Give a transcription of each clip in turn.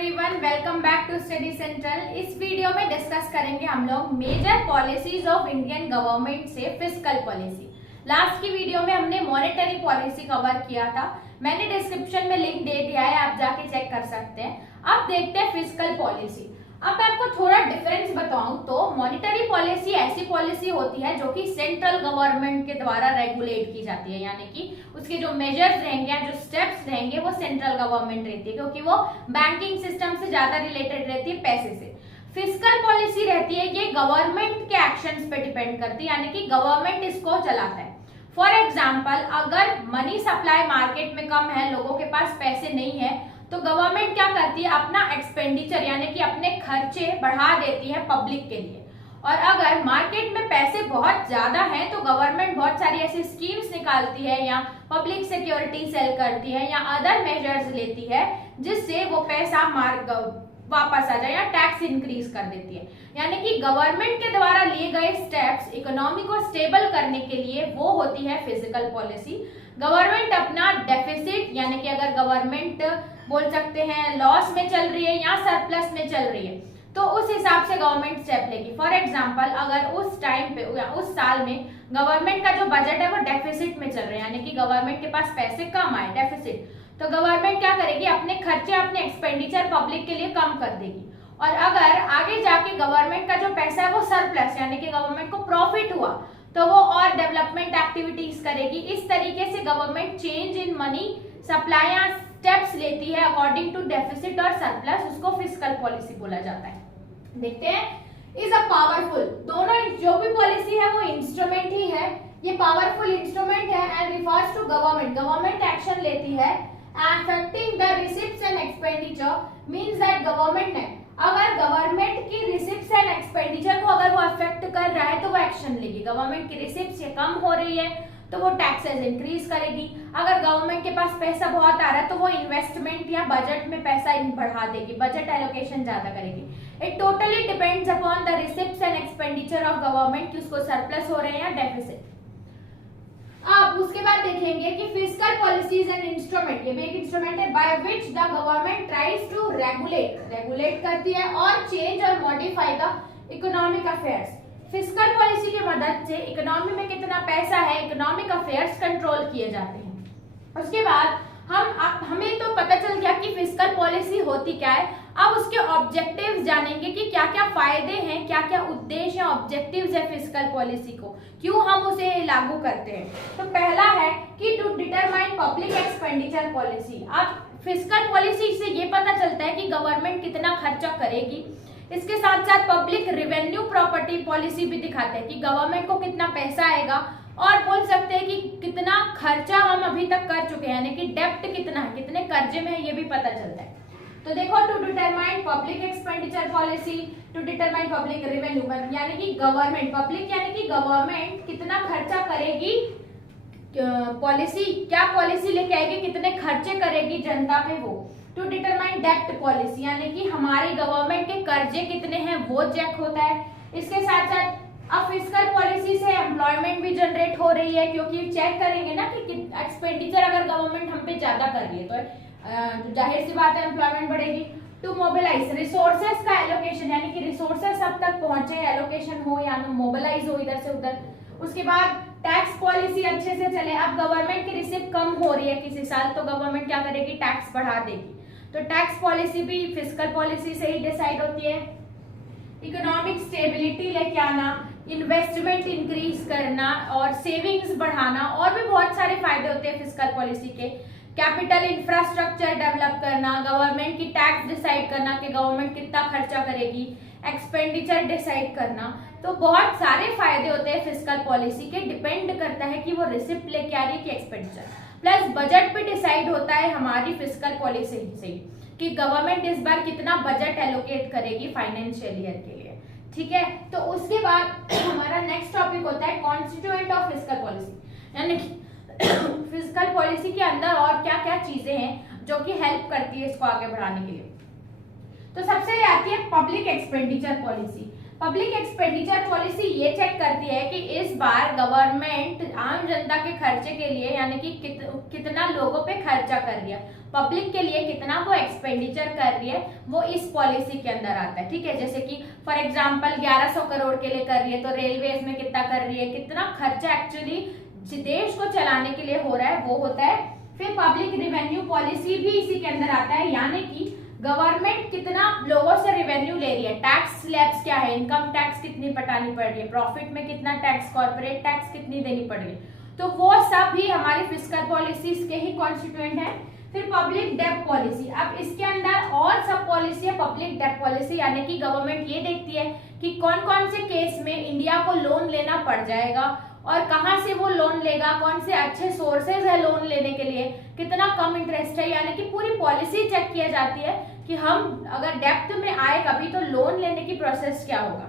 Everyone, welcome back to Study Central. इस video में discuss करेंगे हम लोग major policies of Indian government से फिस्कल पॉलिसी। लास्ट की वीडियो में हमने मॉनेटरी पॉलिसी कवर किया था, मैंने डिस्क्रिप्शन में लिंक दे दिया है, आप जाके चेक कर सकते हैं। अब देखते हैं फिस्कल पॉलिसी। अब मैं आपको थोड़ा डिफरेंस बताऊं तो मॉनेटरी पॉलिसी ऐसी पॉलिसी होती है जो कि सेंट्रल गवर्नमेंट के द्वारा रेगुलेट की जाती है, यानी कि उसके जो मेजर्स रहेंगे, जो स्टेप्स रहेंगे वो सेंट्रल गवर्नमेंट रहती है, क्योंकि वो बैंकिंग सिस्टम से ज्यादा रिलेटेड रहती है, पैसे से। फिस्कल पॉलिसी रहती है, ये गवर्नमेंट के एक्शंस पे डिपेंड करती है, यानी कि गवर्नमेंट इसको चलाता है। फॉर एग्जाम्पल, अगर मनी सप्लाई मार्केट में कम है, लोगों के पास पैसे नहीं है, तो गवर्नमेंट क्या करती है, अपना एक्सपेंडिचर यानी कि अपने खर्चे बढ़ा देती है पब्लिक के लिए। और अगर मार्केट में पैसे बहुत ज्यादा हैं तो गवर्नमेंट बहुत सारी ऐसी स्कीम्स निकालती है या पब्लिक सिक्योरिटी सेल करती है या अदर मेजर्स लेती है जिससे वो पैसा वापस आ जाए या टैक्स इंक्रीज कर देती है। यानी कि गवर्नमेंट के द्वारा लिए गए स्टेप्स इकोनॉमी को स्टेबल करने के लिए वो होती है फिजिकल पॉलिसी। गवर्नमेंट अपना डेफिसिट यानी कि अगर गवर्नमेंट बोल सकते हैं लॉस में चल रही है या सरप्लस में चल रही है तो उस हिसाब से गवर्नमेंट स्टेप लेगी। फॉर एग्जांपल, अगर उस टाइम पे या उस साल में गवर्नमेंट का जो बजट है वो डेफिसिट में चल रहा है, यानी कि गवर्नमेंट के पास पैसे कम आए, डेफिसिट, तो गवर्नमेंट क्या करेगी, अपने खर्चे, अपने एक्सपेंडिचर पब्लिक के लिए कम कर देगी। और अगर आगे जाके गवर्नमेंट का जो पैसा है वो सरप्लस यानी कि गवर्नमेंट को प्रॉफिट हुआ तो वो और डेवलपमेंट एक्टिविटीज करेगी। इस तरीके से government change in money supply या स्टेप्स लेती है अकॉर्डिंग टू डेफिसिट और सरप्लस, उसको फिस्कल पॉलिसी बोला जाता है। देखते हैं, इज अ पावरफुल, दोनों जो भी पॉलिसी है वो इंस्ट्रूमेंट ही है, ये पावरफुल इंस्ट्रूमेंट है and refers to government, government action लेती है affecting the receipts and expenditure, means that government ने अगर गवर्नमेंट की रिसिप्ट्स एंड एक्सपेंडिचर को अगर वो अफेक्ट कर रहा है तो वो एक्शन लेगी। गवर्नमेंट की रिसिप्ट्स ये कम हो रही है तो वो टैक्सेस इंक्रीज करेगी। अगर गवर्नमेंट के पास पैसा बहुत आ रहा है तो वो इन्वेस्टमेंट या बजट में पैसा बढ़ा देगी, बजट एलोकेशन ज्यादा करेगी। It totally depends upon the receipts and expenditure of government कि उसको सरप्लस हो रहे हैं या डेफिसिट। अब उसके बाद देखेंगे कि फिस्कल पॉलिसीज एंड इंस्ट्रूमेंट, ये भी एक इंस्ट्रूमेंट है by which the government tries to regulate करती है और चेंज और modify the economic affairs. Fiscal policy की मदद से इकोनॉमी में कितना पैसा है, इकोनॉमिक अफेयर्स कंट्रोल किए जाते हैं। उसके बाद हमें तो पता चल गया कि फिस्कल पॉलिसी होती क्या है। अब उसके ऑब्जेक्टिव्स जानेंगे कि क्या क्या फायदे हैं, क्या क्या उद्देश्य हैं, ऑब्जेक्टिव्स है फिस्कल पॉलिसी को, क्यों हम उसे लागू करते हैं। तो पहला है कि to determine public expenditure policy. अब फिस्कल पॉलिसी से ये पता चलता है कि गवर्नमेंट कितना खर्चा करेगी। इसके साथ साथ पब्लिक रेवेन्यू प्रॉपर्टी पॉलिसी भी दिखाते हैं कि गवर्नमेंट को कितना पैसा आएगा और बोल सकते हैं कि कितना खर्चा हम अभी तक कर चुके हैं, यानी कि डेप्ट कितना है, कितने कर्जे में है, ये भी पता चलता है। तो देखो, to determine public expenditure policy, to determine public revenue, यानी कि गवर्नमेंट, पब्लिक यानी कि गवर्नमेंट कितना खर्चा करेगी, पॉलिसी क्या पॉलिसी लेके आएगी, कितने खर्चे करेगी जनता पे वो। टू डिटरमाइन डेप्ट पॉलिसी यानी कि हमारी गवर्नमेंट के कर्जे कितने हैं वो चेक होता है। इसके साथ साथ अब फिस्कल पॉलिसी से एम्प्लॉयमेंट भी जनरेट हो रही है, क्योंकि चेक करेंगे ना कि एक्सपेंडिचर अगर गवर्नमेंट हम पे ज्यादा कर रही है तो जाहिर सी बात है एम्प्लॉयमेंट बढ़ेगी। टू मोबिलाइज रिसोर्सेज का एलोकेशन यानी कि रिसोर्सेज सब तक पहुंचे, एलोकेशन हो या मोबिलाइज हो इधर से उधर। उसके बाद टैक्स पॉलिसी अच्छे से चले। अब गवर्नमेंट की रिसिप्ट कम हो रही है किसी साल तो गवर्नमेंट क्या करेगी, टैक्स बढ़ा देगी, तो टैक्स पॉलिसी भी फिस्कल पॉलिसी से ही डिसाइड होती है। इकोनॉमिक स्टेबिलिटी लेके आना, इन्वेस्टमेंट इंक्रीज करना और सेविंग्स बढ़ाना, और भी बहुत सारे फायदे होते हैं फिस्कल पॉलिसी के। कैपिटल इंफ्रास्ट्रक्चर डेवलप करना, गवर्नमेंट की टैक्स डिसाइड करना कि गवर्नमेंट कितना खर्चा करेगी, एक्सपेंडिचर डिसाइड करना, तो बहुत सारे फायदे होते हैं फिस्कल पॉलिसी के। डिपेंड करता है कि वो रिसिप्ट लेके आ रही है कि एक्सपेंडिचर, प्लस बजट भी डिसाइड होता है हमारी फिस्कल पॉलिसी से कि गवर्नमेंट इस बार कितना बजट एलोकेट करेगी फाइनेंशियल ईयर के लिए, ठीक है। तो उसके बाद हमारा नेक्स्ट टॉपिक होता है कॉन्स्टिट्यूएंट ऑफ फिस्कल पॉलिसी, यानी फिस्कल पॉलिसी के अंदर और क्या क्या चीजें हैं जो कि हेल्प करती है इसको आगे बढ़ाने के लिए। तो सबसे आती है public expenditure policy. Public expenditure policy ये चेक करती है कि इस बार गवर्नमेंट आम जनता के खर्चे के लिए यानी कि कितना लोगों पे खर्चा कर रही है, पब्लिक के लिए कितना वो एक्सपेंडिचर कर रही है, वो इस पॉलिसी के अंदर आता है। ठीक है, जैसे कि फॉर एग्जांपल 1100 करोड़ के लिए कर रही है तो रेलवेज में कितना कर रही है, कितना खर्चा एक्चुअली देश को चलाने के लिए हो रहा है वो होता है। फिर पब्लिक रेवेन्यू पॉलिसी भी इसी के अंदर आता है, यानी कि गवर्नमेंट कितना लोगों से रेवेन्यू ले रही है, टैक्स स्लैब्स क्या है, इनकम टैक्स कितनी पटानी पड़ रही है, प्रॉफिट में कितना टैक्स, कॉर्पोरेट टैक्स कितनी देनी पड़ रही है, तो वो सब भी हमारी फिस्कल पॉलिसीज के ही कॉन्स्टिट्यूएंट है। फिर पब्लिक डेब्ट पॉलिसी, अब इसके अंदर और सब पॉलिसी है पब्लिक डेब्ट पॉलिसी, यानी कि गवर्नमेंट ये देखती है कि कौन कौन से केस में इंडिया को लोन लेना पड़ जाएगा और कहां से वो लोन लेगा, कौन से अच्छे सोर्सेज है लोन लेने के लिए, कितना कम इंटरेस्ट है, यानी कि पूरी पॉलिसी चेक किया जाती है कि हम अगर डेप्थ में आए कभी तो लोन लेने की प्रोसेस क्या होगा।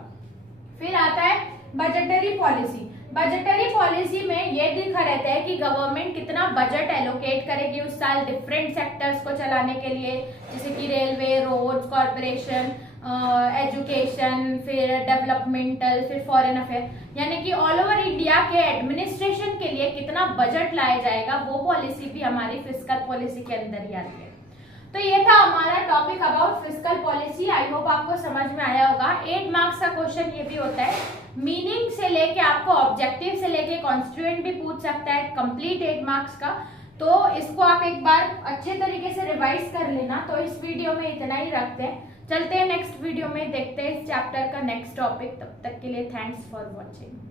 फिर आता है बजटरी पॉलिसी। बजटरी पॉलिसी में ये लिखा रहता है कि गवर्नमेंट कितना बजट एलोकेट करेगी उस साल डिफरेंट सेक्टर्स को चलाने के लिए, जैसे कि रेलवे, रोड्स, कॉर्पोरेशन, एजुकेशन, फिर डेवलपमेंटल, फिर फॉरेन अफेयर, यानी कि ऑल ओवर इंडिया के एडमिनिस्ट्रेशन के लिए कितना बजट लाया जाएगा, वो पॉलिसी भी हमारी फिस्कल पॉलिसी के अंदर ही आती है। तो ये था हमारा topic about fiscal policy. I hope आपको समझ में आया होगा। 8 मार्क्स का क्वेश्चन ये भी होता है, मीनिंग से लेके आपको ऑब्जेक्टिव से लेके कॉन्स्टिट्यूएंट भी पूछ सकता है, कंप्लीट 8 मार्क्स का। तो इसको आप एक बार अच्छे तरीके से रिवाइज कर लेना। तो इस वीडियो में इतना ही रखते हैं, चलते हैं नेक्स्ट वीडियो में, देखते हैं इस चैप्टर का नेक्स्ट टॉपिक। तब तक के लिए थैंक्स फॉर वॉचिंग।